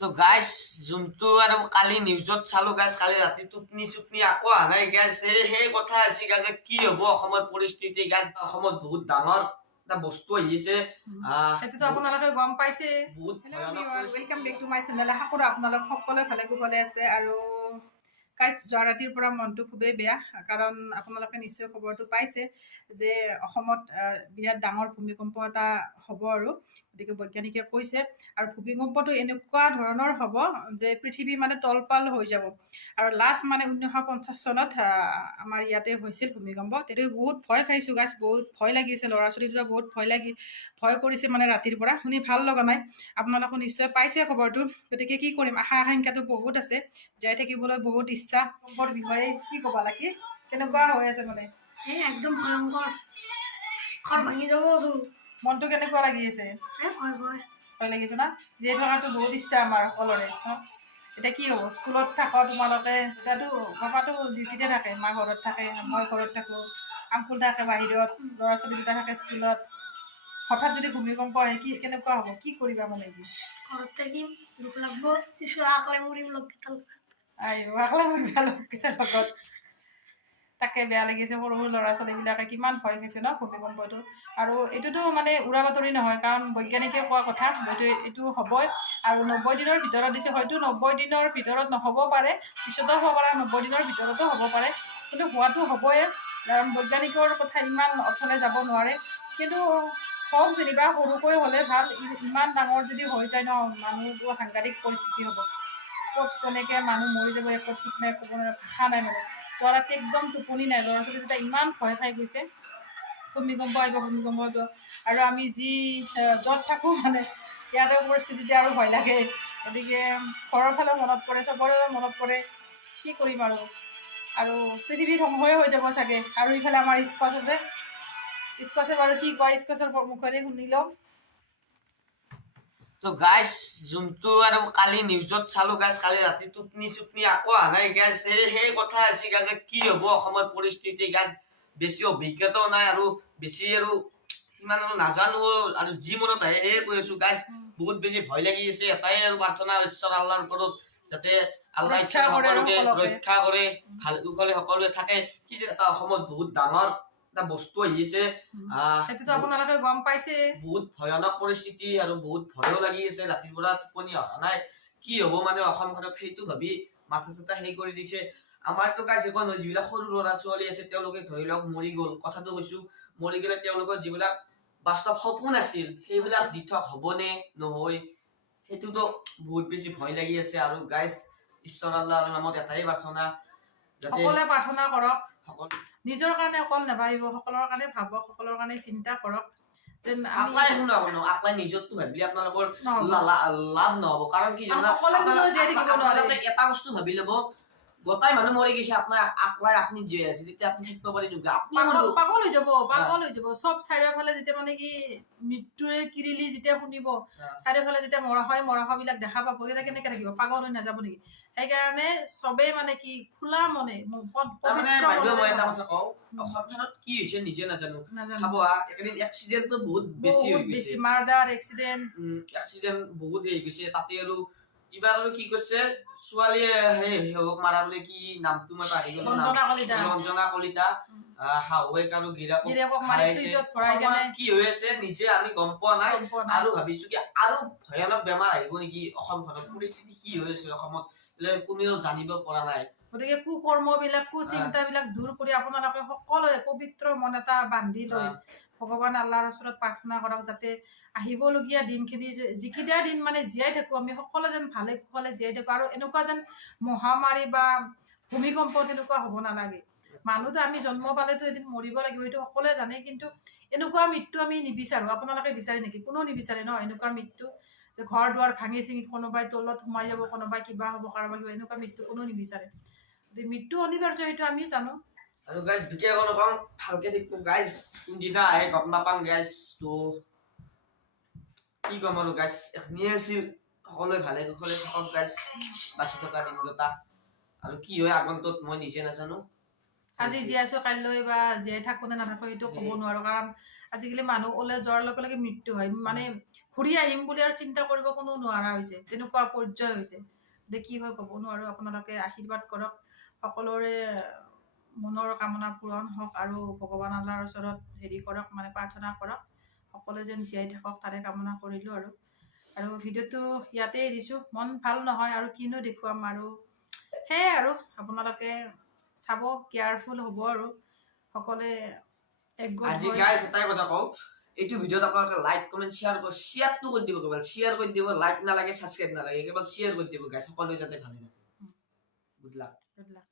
তো গাইজ যোনটো আৰু কালি নিউজত চালো গাইজ কালি ৰাতি টোপনি চুপনি আকৌ অহা নাই গাইজ সেই কথা আছে গাইজ কি হব অসমৰ পৰিস্থিতি গাইজ অসমত বহুত ডাঙৰ এটা বস্তু আহিছে সেইটোতো আপোনালোকে গম পাইছে বহুত welcome back to my channel. আশা কৰোঁ আপোনালোক সকলোৱে ভালে কুশলে আছে। আৰু গাইজ যোৱা ৰাতিৰ পৰা মনটো খুবেই বেয়া, কাৰণ আপোনালোকে নিশ্চয় খবৰটো পাইছে যে অসমত বিৰাট ডাঙৰ ভূমিকম্প এটা হ'ব। আৰু গতিকে বৈজ্ঞানিকে কৈছে, আৰু ভূমিকম্পটো এনেকুৱা ধৰণৰ হ'ব যে পৃথিৱী মানে তলপাল হৈ যাব। আৰু লাষ্ট মানে 1950 চনত আমাৰ ইয়াতে হৈছিল ভূমিকম্প। তেতিয়া বহুত ভয় খাইছোঁ গাইজ, বহুত ভয় লাগিছে। ল'ৰা ছোৱালী দুটা বহুত ভয় কৰিছে মানে ৰাতিৰ পৰা। শুনি ভাল লগা নাই। আপোনালোকে নিশ্চয় পাইছে খবৰটো। গতিকে কি কৰিম, আশা আকাংক্ষাটো বহুত আছে, জীয়াই থাকিবলৈ বহুত ইচ্ছা। ভূমিকম্পৰ বিষয়ে কি ক'বা লাগে, কেনেকুৱা হৈ আছে মানে একদম ভয়ংকৰ, ঘৰ ভাঙি যাব। মনটো কেনেকুৱা লাগি আছে? ভয় লাগিছে না? জীয়াই থকাটো বহুত ইচ্ছা আমাৰ সকলোৰে। এতিয়া কি হ'ব, স্কুলত থাকো তোমালোকে, পাপাটো ডিউটিতে থাকে, মা ঘৰত থাকে, মই ঘৰত থাকোঁ, আংকুল থাকে বাহিৰত, ল'ৰা ছোৱালী দুটা থাকে স্কুলত। হঠাৎ যদি ভূমিকম্প আহে কি কেনেকুৱা হ'ব, কি কৰিবা মানে? কি ঘৰত থাকিম, দুখ লাগব, আকলাই মৰিম লগকেইটাৰ লগত। তাকে বেয়া লাগিছে। সৰু সৰু ল'ৰা ছোৱালীবিলাকে কিমান ভয় খাইছে ন ভূমিকম্পটো। আৰু এইটোতো মানে উৰা বাতৰি নহয়, কাৰণ বৈজ্ঞানিকে কোৱা কথা, হয়তো এইটো হ'বই। আৰু 90 দিনৰ ভিতৰত দিছে, হয়তো 90 দিনৰ ভিতৰত নহ'ব পাৰে, পিছতো হ'ব পাৰে, 90 দিনৰ ভিতৰতো হ'ব পাৰে, কিন্তু হোৱাটো হ'বই। কাৰণ বৈজ্ঞানিকৰ কথা ইমান অথলে যাব নোৱাৰে। কিন্তু হওক যেনিবা, সৰুকৈ হ'লে ভাল। ইমান ডাঙৰ যদি হৈ যায় ন, মানুহটো সাংঘাতিক পৰিস্থিতি হ'ব। ক'ত কেনেকৈ মানুহ মৰি যাব একো ঠিক নাই, ক'ব ভাষা নাই মানে। যোৱা ৰাতি একদম টোপনি নাই, ল'ৰা ছোৱালী দুটা ইমান ভয় খাই গৈছে, ভূমিকম্প আহিব। আৰু আমি য'ত থাকোঁ মানে ইয়াতে পৰিস্থিতিতে আৰু ভয় লাগে। গতিকে ঘৰৰ ফালেও মনত পৰে, চবৰে মনত পৰে। কি কৰিম আৰু পৃথিৱী ধ্বংসই হৈ যাব চাগে। আৰু ইফালে আমাৰ স্কচ আছে, স্কচে বাৰু কি কয়, স্কচৰ মুখেৰে শুনি লওঁ। তো গাইজ যোনটো আৰু কালি নিউজত চালো গাইজ কালি ৰাতি টোপনি চুপনি আকৌ অহা নাই গাইজ সেই কথা আছে গাইজ কি হব অসমৰ পৰিস্থিতি গাইজ। বেছি অভিজ্ঞতাও নাই আৰু বেছি আৰু ইমান আৰু নাজানো, আৰু যি মনত আহে সেয়ে কৈ আছো গাইজ। বহুত বেছি ভয় লাগি আছে। এটাই আৰু প্ৰাৰ্থনা ঈশ্বৰ আল্লাহৰ ওপৰত, যাতে আল্লাহ ঈশ্বৰ সকলোকে ৰক্ষা কৰে, ভাল কুশলে সকলোৱে থাকে। কি যে এটা অসমত বহুত ডাঙৰ এটা বস্তু আহিছে, সেইটোতো আপোনালোকে গম পাইছে। বহুত ভয়ানক পৰিস্থিতি আৰু বহুত ভয়ো লাগি আছে। ৰাতিৰ পৰা টোপনি অহা নাই, কি হব মানে অসমখনত সেইটো ভাবি মাথা চাথা সেই কৰি দিছে। আমাৰতো গাইজ একো নহয়, যিবিলাক সৰু ল'ৰা ছোৱালী আছে তেওঁলোকে ধৰি লওক মৰি গ'ল, কথাটো কৈছো, মৰি গ'লে তেওঁলোকৰ যিবিলাক বাস্তৱ সপোন আছিল সেইবিলাক দিঠক হবনে নহয়, সেইটোতো বহুত বেছি ভয় লাগি আছে। আৰু গাইজ ঈশ্বৰ আল্লাহৰ নামত এটাই প্ৰাৰ্থনা, সকলোৱে প্ৰাৰ্থনা কৰক, নিজৰ কাৰণে অকল নাভাবিব, সকলৰ কাৰণে ভাবক, সকলৰ কাৰণে চিন্তা কৰক। আকলাই নিজৰটো ভাবিলে আপোনালোকৰ লাভ নহব। কাৰণ কি জানা, এটা বস্তু ভাবি লব, গোটাই মানুহ মৰি গৈছে, আপোনাৰ আকলাই আপুনি জীয়াই আছে, তেতিয়া আপুনি থাকিব পাৰি পাগল হৈ যাব। চব চাৰিওফালে যেতিয়া মানে কি মৃত্যুৰে কিৰিলি যেতিয়া শুনিব, চাৰিওফালে যেতিয়া মৰা বিলাক দেখা পাব, তেতিয়া কেনেকে থাকিব, পাগল হৈ নাযাব নেকি? সেইকাৰণে চবেই মানে কি খোলা মনে, অসমখনত কি হৈছে নিজে নাজানো। চাব একেদিন এক্সিডেন্টটো বহুত বেছি হৈ গৈছে, মাৰ্ডাৰ এক্সিডেন্ট বহুত হৈ গৈছে। তাতে আৰু এইবাৰ আৰু কি কৈছে, ছোৱালীয়ে সেহক মাৰা বোলে, কি নামটো মই পাহৰি গলো, ৰঞ্জনা কলিতা, শাহুৱেক আৰু গিৰিয়েকক কি হৈ আছে নিজে আমি গম পোৱা নাই। আৰু ভাবিছো কি আৰু ভয়ানক বেমাৰ আহিব নেকি অসমখনত, পৰিস্থিতি কি হৈ আছে অসমত কোনেও জানিব পৰা নাই। গতিকে কুকৰ্মবিলাক, কুচিন্তাবিলাক দূৰ কৰি আপোনালোকে সকলোৱে পবিত্ৰ মন এটা বান্ধি লৈ ভগৱান আল্লাহৰ ওচৰত প্ৰাৰ্থনা কৰক, যাতে আহিবলগীয়া দিনখিনি, যিকেইটা দিন মানে জীয়াই থাকো আমি সকলো যেন ভালে কুশলে জীয়াই থাকো। আৰু এনেকুৱা যেন মহামাৰী বা ভূমিকম্প তেনেকুৱা হ'ব নালাগে। মানুহতো আমি জন্ম পালেতো এদিন মৰিব লাগিব, সেইটো সকলোৱে জানে, কিন্তু এনেকুৱা মৃত্যু আমি নিবিচাৰো। আপোনালোকে বিচাৰে নেকি? কোনেও নিবিচাৰে ন এনেকুৱা মৃত্যু, যে ঘৰ দুৱাৰ ভাঙি চিঙি কোনোবাই তলত সোমাই যাব, কোনোবাই কিবা হ'ব, কাৰোবাৰ কিবা, এনেকুৱা মৃত্যু কোনেও নিবিচাৰে। মৃত্যু অনিবাৰ্য, সেইটো আমিও জানো। আৰু গাইজ বিশেষ নকওঁ, ভালকে থাকিব গাইজ, কোনদিনা আহে গম নাপাম গাইজ। তো কি কম আৰু গাইজ, এখনিয়ে আছিল, সকলোৱে ভালে কুশলে থাকক গাইজ, বাচি থকা দিনকেইটা। আৰু কি হয় আগন্তুক মই নিজে নাজানো। আজি জীয়াই আছো, কাইলৈ বা জীয়াই থাকো নে নাথাকো সেইটো ক'ব নোৱাৰো, কাৰণ আজিকালি মানুহ ওলাই যোৱাৰ লগে লগে মৃত্যু হয়। মানে ঘূৰি আহিম বুলি আৰু চিন্তা কৰিব কোনো নোৱাৰা হৈছে, তেনেকুৱা পৰ্যায় হৈছে। এতিয়া কি হয় ক'ব নোৱাৰো। আপোনালোকে আশীৰ্বাদ কৰক, সকলোৰে মনৰ কামনা পূৰণ হওক আৰু ভগৱান আল্লাহৰ ওচৰত হেৰি কৰক, মানে প্ৰাৰ্থনা কৰক সকলোৱে যেন জীয়াই থাকক, তাৰে কামনা কৰিলোঁ। আৰু ভিডিঅ'টো ইয়াতে এৰিছোঁ। মন ভাল নহয় আৰু কিনো দেখুৱাম, আৰু সেয়াই আৰু আপোনালোকে চাব, কেয়াৰফুল হ'ব আৰু সকলোৱে একগোট আজি হৈ। গাইজ এটাই কথা কওঁ, এইটো ভিডিঅ'ত আপোনালোকে লাইক কমেণ্ট শ্বেয়াৰটো কৰি দিব, কেৱল শ্বেয়াৰ কৰি দিব। লাইক নালাগে, ছাবস্ক্ৰাইব নালাগে, কেৱল শ্বেয়াৰ কৰি দিব গাইজ, সকলোৱে যাতে ভালে থাকে। Good luck. Good luck.